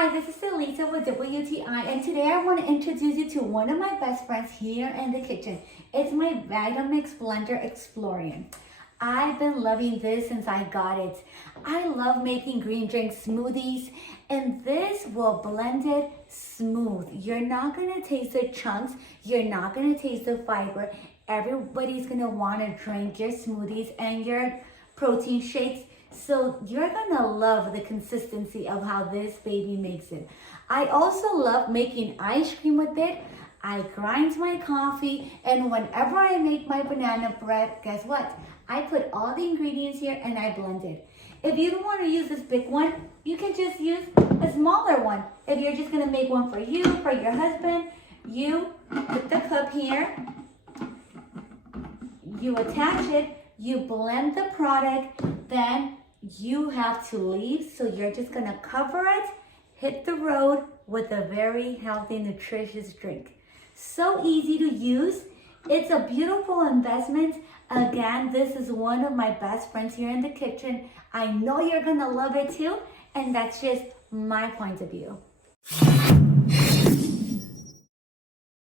Hi, this is Elisa with WTI, and today I want to introduce you to one of my best friends here in the kitchen. It's my Vitamix Blender Explorian. I've been loving this since I got it. I love making green drink smoothies, and this will blend it smooth. You're not going to taste the chunks. You're not going to taste the fiber. Everybody's going to want to drink your smoothies and your protein shakes. So you're gonna love the consistency of how this baby makes it. I also love making ice cream with it. I grind my coffee, and whenever I make my banana bread, guess what? I put all the ingredients here and I blend it. If you don't want to use this big one, you can just use a smaller one. If you're just gonna make one for you, for your husband, you put the cup here, you attach it, you blend the product, then you have to leave. So you're just gonna cover it, hit the road with a very healthy, nutritious drink. So easy to use. It's a beautiful investment. Again, this is one of my best friends here in the kitchen. I know you're gonna love it too, and that's just my point of view.